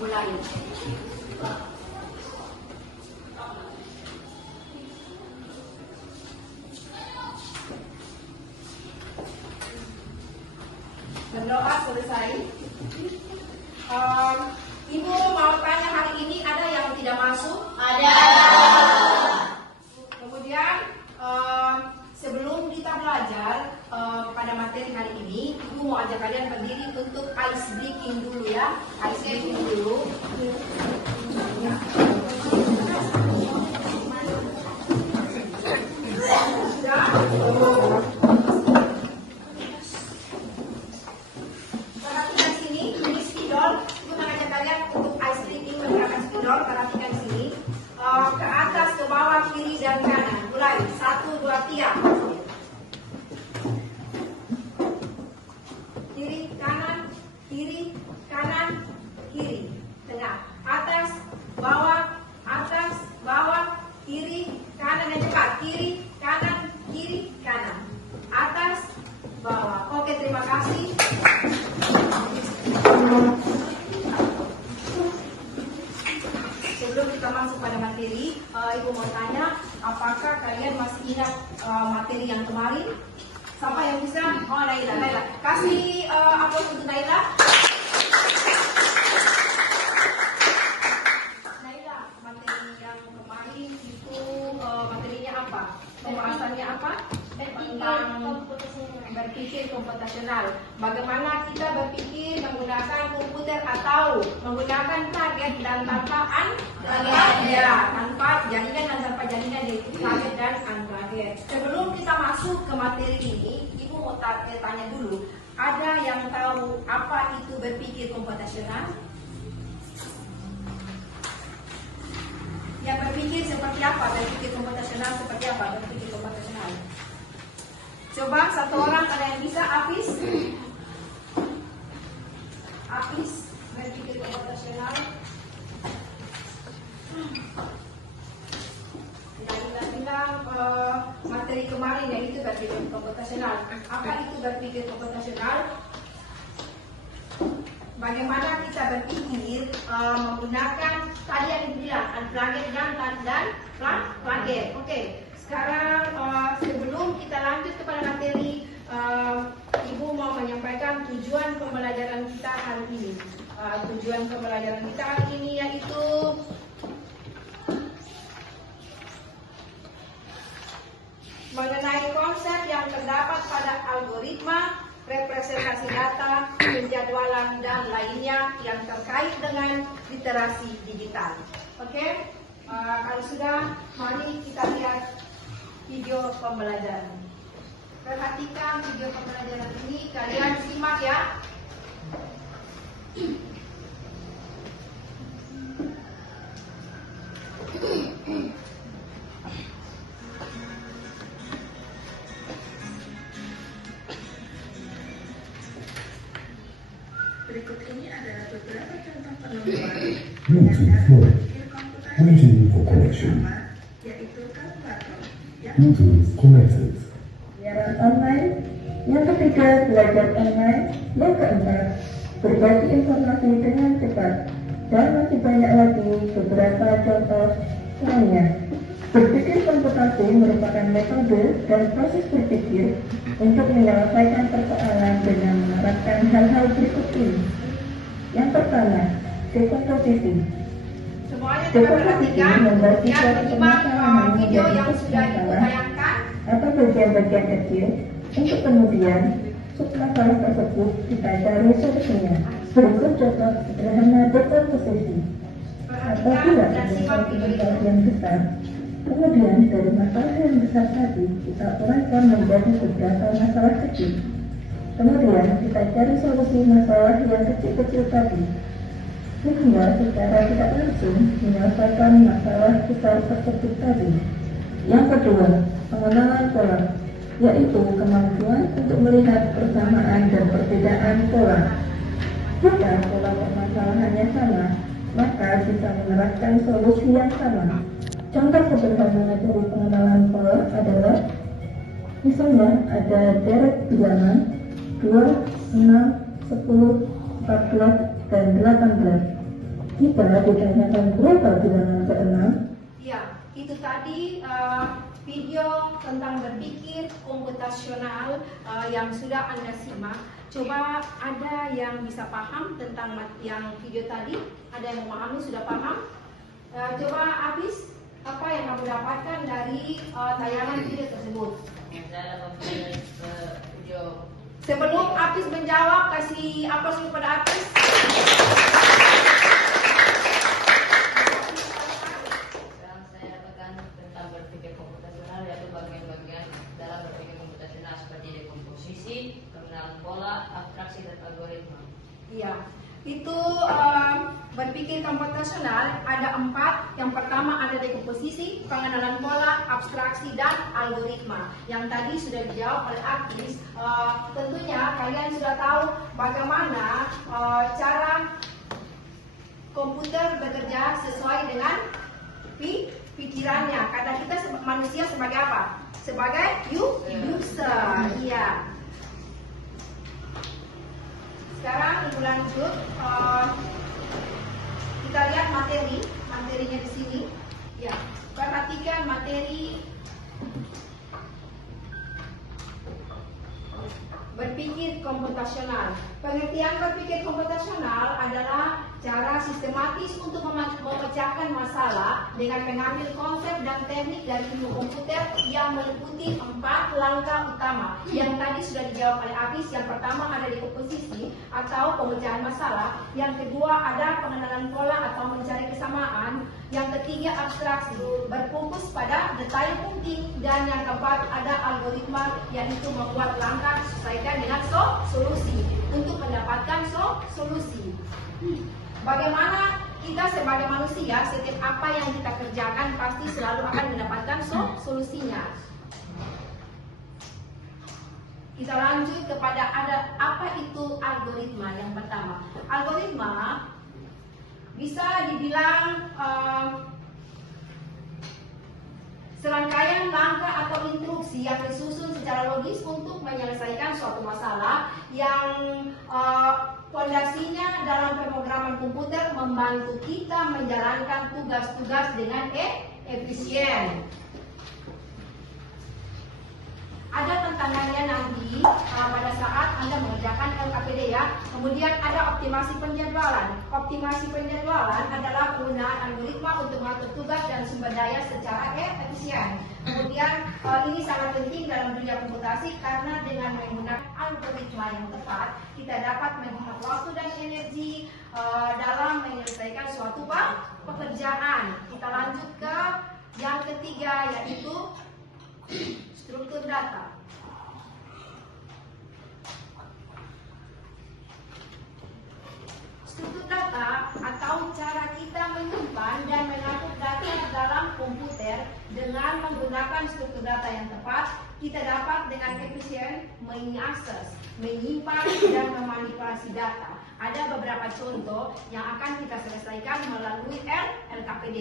mulai. Berdoa selesai. Ibu mau tanya, hari ini ada yang tidak masuk? Ada. Kemudian sebelum kita belajar pada materi hari ini, Ibu mau ajak kalian berdiri untuk ice breaking dulu ya. Ice breaking dulu. Sudah? Perhatikan sini, ini spidol. Ibu mengajak kalian untuk ice breaking menggunakan spidol. Perhatikan sini. Ke atas, ke bawah, kiri dan kanan. Mulai 1, 2, 3. Kiri, kanan, kiri, kanan, kiri. Tengah. Atas, bawah, kiri, kanan yang cepat. Kiri, kanan. Atas, bawah. Oke, terima kasih. Sebelum kita masuk pada materi, Ibu mau tanya, apakah kalian masih ingat materi yang kemarin? Siapa yang bisa? Oh, Naila. Kasih aplaus untuk Naila. Naila, materi yang kemarin itu materinya apa? Pembahasannya apa? Tentang berpikir komputasional. Bagaimana kita berpikir menggunakan komputer atau menggunakan target dan tanpa target, ya, tanpa jaringan dan tanpa jaringan, yaitu target dan untarget. Sebelum kita masuk ke materi ini, Ibu mau tanya dulu, ada yang tahu apa itu berpikir komputasional? Ya, berpikir seperti apa? Berpikir komputasional seperti apa? Berpikir komputasional. Coba satu orang, ada yang bisa? Apis berpikir komputasional. Kita bilang materi kemarin yaitu berpikir komputasional. Apa itu berpikir komputasional? Bagaimana kita berpikir menggunakan tadi yang dibilang unplugged dan plugged. Oke. Sekarang sebelum kita lanjut kepada materi, Ibu mau menyampaikan tujuan pembelajaran kita hari ini. Tujuan pembelajaran kita hari ini yaitu mengenai konsep yang terdapat pada algoritma, representasi data, penjadwalan dan lainnya yang terkait dengan literasi digital. Oke? Kalau sudah, mari kita lihat video pembelajaran. Perhatikan video pembelajaran ini, kalian simak ya. Berikut ini adalah beberapa contoh penemuan Bluetooth mode. Waiting for connection. yaitu kalkulator Bluetooth connected. Siaran online. Yang ketiga, belajar online. Yang keempat, berbagi informasi dengan cepat. Dan masih banyak lagi beberapa contoh lainnya. Berpikir komputasi merupakan metode dan proses berpikir untuk menyelesaikan persoalan dengan menerapkan hal-hal berikut ini. Yang pertama, dekomposisi. Semuanya coba perhatikan yang menyimak video yang sudah Ibu tayangkan. Atau bagian-bagian kecil untuk kemudian submasalah tersebut kita cari solusinya. Berikut contoh sederhana dekomposisi. Apabila ada satu masalah yang besar, kemudian dari masalah yang besar tadi kita uraikan menjadi beberapa masalah kecil. Kemudian kita cari solusi masalah yang kecil-kecil tadi, sehingga secara tidak langsung menyelesaikan masalah besar tersebut tadi. Yang kedua, pengenalan pola, yaitu kemampuan untuk melihat persamaan dan perbedaan pola. Jika pola permasalahannya sama, maka bisa menerapkan solusi yang sama. Contoh sederhana dari pengenalan pola adalah, misalnya ada deret bilangan 2, 6, 10, 14, dan 18. Kita ditanyakan berapa bilangan ke-6? Ya, itu tadi video tentang berpikir komputasional yang sudah Anda simak. Coba ada yang bisa paham tentang yang video tadi? Ada yang memahami, sudah paham? Coba Apis, apa yang kamu dapatkan dari tayangan video tersebut? Sebelum Apis menjawab, kasih aplaus kepada Apis. Sekarang saya dapatkan tentang berpikir komputasional, yaitu bagian-bagian dalam berpikir komputasional seperti dekomposisi, pengenalan pola, abstraksi, dan algoritma. Iya, itu berpikir komputasional ada 4. Yang pertama ada dekomposisi, pengenalan pola, abstraksi, dan algoritma. Yang tadi sudah dijawab oleh Apis. Tentunya kalian sudah tahu bagaimana cara komputer bekerja sesuai dengan pikirannya. Karena kita manusia sebagai apa? Sebagai user. Iya. Sekarang ibu lanjut, kita lihat materinya di sini. Ya, perhatikan materi berpikir komputasional. Pengertian berpikir komputasional adalah cara sistematis untuk memecahkan masalah dengan mengambil konsep dan teknik dari ilmu komputer yang meliputi 4 langkah utama. Yang tadi sudah dijawab oleh Apis. Yang pertama ada dekomposisi atau pemecahan masalah. Yang kedua ada pengenalan pola atau mencari kesamaan. Yang ketiga abstraksi, berfokus pada detail penting. Dan yang keempat ada algoritma, yaitu membuat langkah sesuaikan dengan solusi untuk mendapatkan solusi. Bagaimana kita sebagai manusia, setiap apa yang kita kerjakan pasti selalu akan mendapatkan solusinya. Kita lanjut kepada ada apa itu algoritma. Yang pertama, algoritma bisa dibilang serangkaian langkah atau instruksi yang disusun secara logis untuk menyelesaikan suatu masalah yang fondasinya dalam pemrograman komputer membantu kita menjalankan tugas-tugas dengan efisien. Ada tantangannya nanti pada saat Anda mengerjakan LKPD ya. Kemudian ada optimasi penjadwalan. Optimasi penjadwalan adalah penggunaan algoritma untuk mengatur tugas dan sumber daya secara efisien. Kemudian ini sangat penting dalam dunia komputasi karena dengan menggunakan algoritma yang tepat kita dapat menghemat waktu dan energi dalam menyelesaikan suatu pekerjaan. Kita lanjut ke yang ketiga, yaitu struktur data. Struktur data atau cara kita menyimpan dan mengatur data dalam komputer dengan menggunakan struktur data yang tepat, kita dapat dengan efisien mengakses, menyimpan, dan memanipulasi data. Ada beberapa contoh yang akan kita selesaikan melalui LKPD.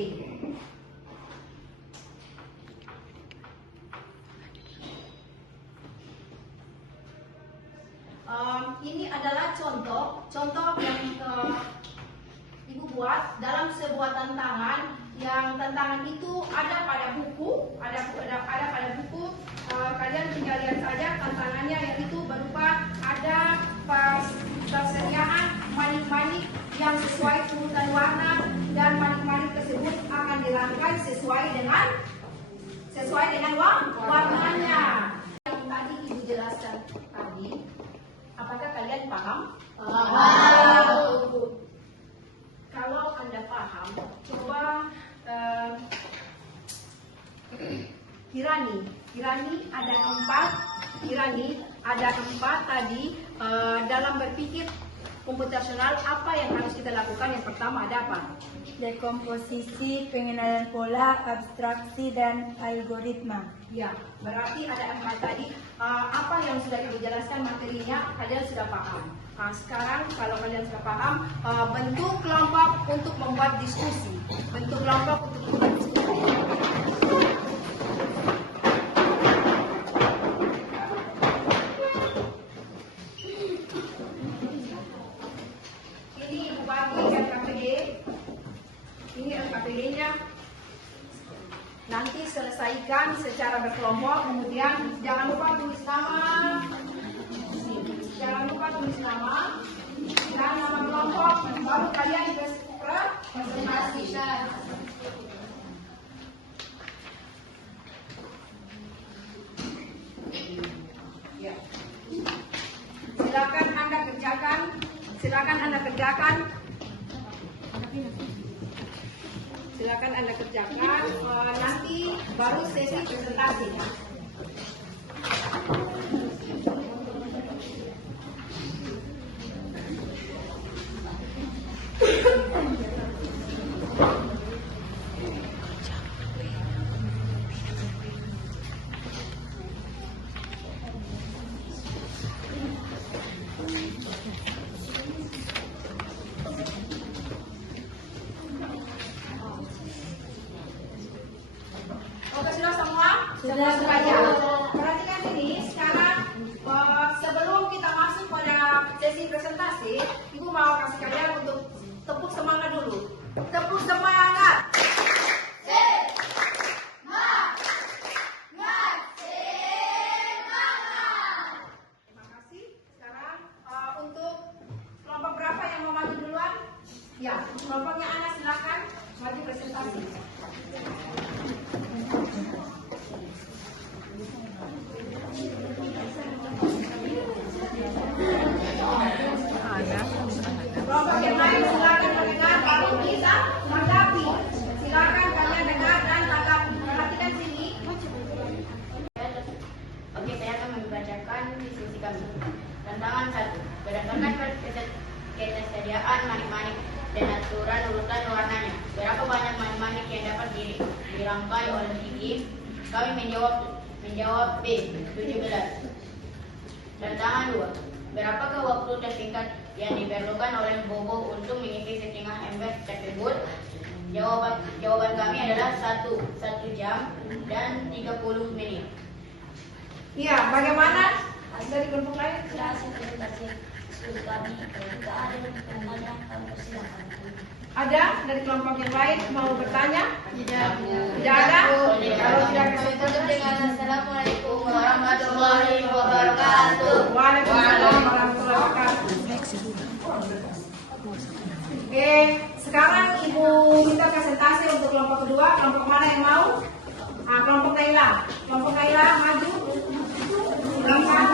Ini adalah contoh yang Ibu buat dalam sebuah tantangan. Yang tantangan itu ada pada buku, ada pada buku. Kalian tinggal lihat saja tantangannya, yaitu berupa ada persediaan manik-manik yang sesuai urutan warna, dan manik-manik tersebut akan dirangkai sesuai dengan warnanya. Yang tadi Ibu jelaskan tadi. Apakah kalian paham? Kalau Anda paham, coba Kirani ada 4 tadi. Dalam berpikir komputasional apa yang harus kita lakukan? Yang pertama ada apa? Dekomposisi, pengenalan pola, abstraksi, dan algoritma. Ya, berarti ada 4 tadi. Apa yang sudah Ibu jelaskan materinya, kalian sudah paham. Sekarang kalau kalian sudah paham, bentuk kelompok untuk membuat diskusi. Ini Ibu bagi LKPD Ini LKPD-nya. Nanti selesaikan secara berkelompok, kemudian jangan lupa tulis nama. Jangan lupa tulis nama dan nama kelompok, baru kalian presentasikan. Ya. Silakan Anda kerjakan. Silakan Anda kerjakan. Silakan Anda kerjakan. Nanti baru sesi presentasi. Oke, sudah semua? Sudah semuanya. Perhatikan ini, sekarang sebelum kita masuk pada sesi presentasi, Ibu mau kasih kalian untuk tepuk semangat dulu. Tepuk semangat. Terima kasih. Sekarang untuk kelompok berapa yang mau maju duluan? Ya, kelompoknya Ana silakan maju presentasi. Kelompok yang lain silakan mendengar, baru kita tanggapi. Silakan kalian dengar dan tanggapi. Perhatikan sini. Oke, saya akan membacakan diskusi kami. Tantangan 1. Berdasarkan ketersediaan manik-manik dan aturan urutan warnanya, berapa banyak manik-manik yang dapat dirangkai oleh Kiki? Kami menjawab B, 17. Tantangan 2. Berapakah waktu tersingkat yang diperlukan oleh Bobo untuk mengisi setengah ember tersebut? Jawaban kami adalah 1 jam dan 30 menit. Iya, bagaimana dari kelompok lain? Ada dari kelompok yang lain mau bertanya? Tidak ada? Kalau tidak Assalamualaikum warahmatullahi wabarakatuh. Waalaikumsalam warahmatullahi wabarakatuh. Oke, sekarang Ibu minta presentasi untuk kelompok kedua. Kelompok mana yang mau? Kelompok Naila. Kelompok Naila maju. Silakan.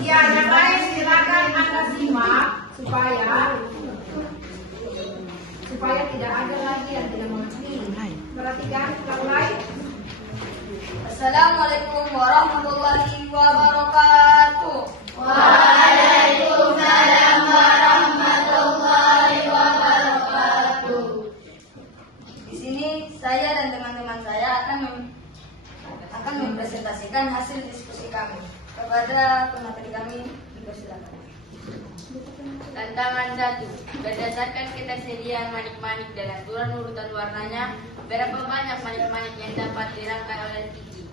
Ya, yang lain silakan Anda simak supaya tidak ada lagi yang tidak mengerti. Perhatikan yang lain. Assalamualaikum warahmatullahi wabarakatuh. Waalaikumsalam warahmatullahi wabarakatuh. Di sini saya dan teman-teman saya akan mempresentasikan hasil diskusi kami kepada pemateri kami. Dipersilakan. Tantangan 1. Berdasarkan ketersediaan manik-manik dan aturan urutan warnanya, berapa banyak manik-manik yang dapat dirangkai oleh Kiki?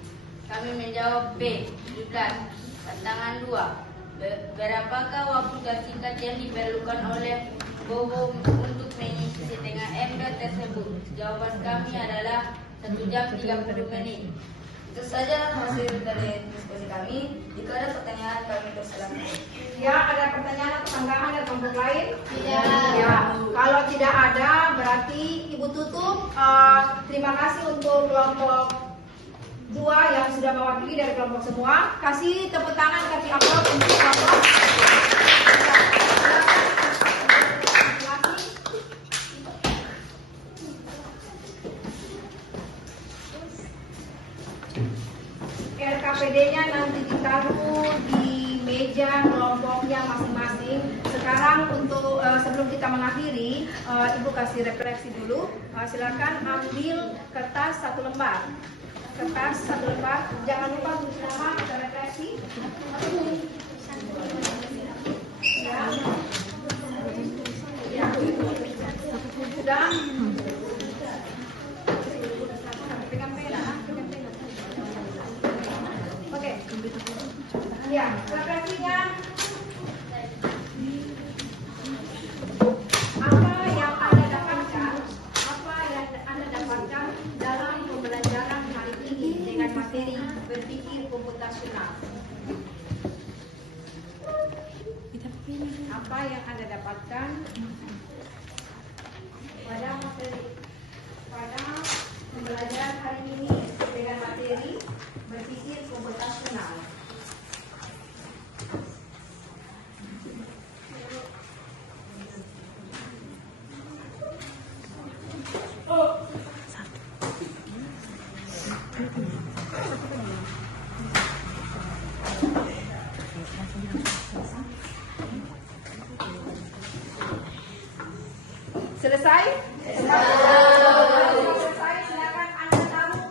Kami menjawab B, 17. Tantangan 2. Berapakah waktu tersingkat yang diperlukan oleh Bobo untuk mengisi setengah ember tersebut? Jawaban kami adalah 1 jam 30 menit. Itu saja hasil dari diskusi kami. Jika ada pertanyaan kami persilakan. Ya, ada pertanyaan atau tanggapan dari kelompok lain? Tidak. Ya, kalau tidak ada berarti Ibu tutup. Terima kasih untuk kelompok 2 yang sudah mewakili dari kelompok semua. Kasih tepuk tangan, kasih aplaus untuk kelompok. RKPD-nya nanti ditaruh di meja kelompoknya masing-masing. Sekarang untuk sebelum kita mengakhiri, Ibu kasih refleksi dulu. Silakan ambil kertas 1 lembar. Kertas 1 lembar. Jangan lupa tulis nama pada refleksi. Ya. Ya. Sudah. Pegang pena. Refleksinya. Apa yang Anda dapatkan? Apa yang Anda dapatkan dalam pembelajaran hari ini dengan materi berpikir komputasional? Apa yang Anda dapatkan pada pembelajaran hari ini dengan materi berpikir komputasional? Selesai? Selesai, silakan Anda taruh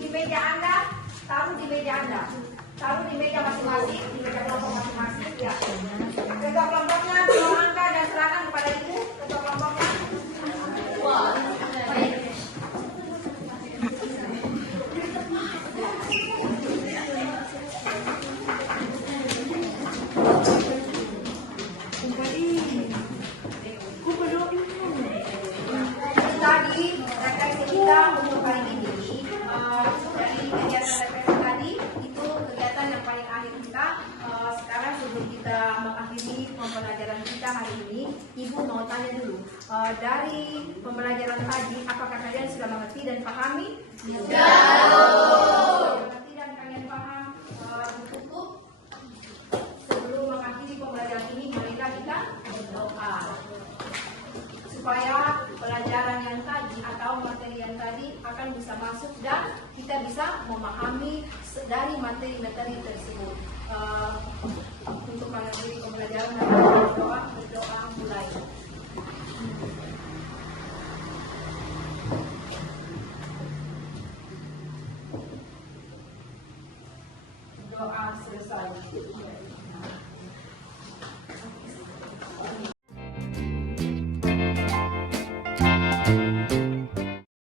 di meja Anda, taruh di meja Anda, taruh di meja masing-masing, di meja kelompok masing-masing. Ya. Ketua kelompoknya, tolong angkat dan serahkan kepada ibu. Ketua kelompoknya. Tadi refleksi kita untuk hari ini dari kegiatan refleksi tadi itu kegiatan yang paling akhir kita. Sekarang sebelum kita mengakhiri pembelajaran kita hari ini, Ibu mau tanya dulu dari pembelajaran tadi, apakah kalian sudah mengerti dan pahami? Ya. Mengerti dan kalian paham cukup. Sebelum mengakhiri pembelajaran ini, marilah kita berdoa supaya pelajaran yang tadi atau materi yang tadi akan bisa masuk dan kita bisa memahami dari materi-materi tersebut. Untuk mengakhiri pembelajaran dan berdoa mulai. Doa selesai.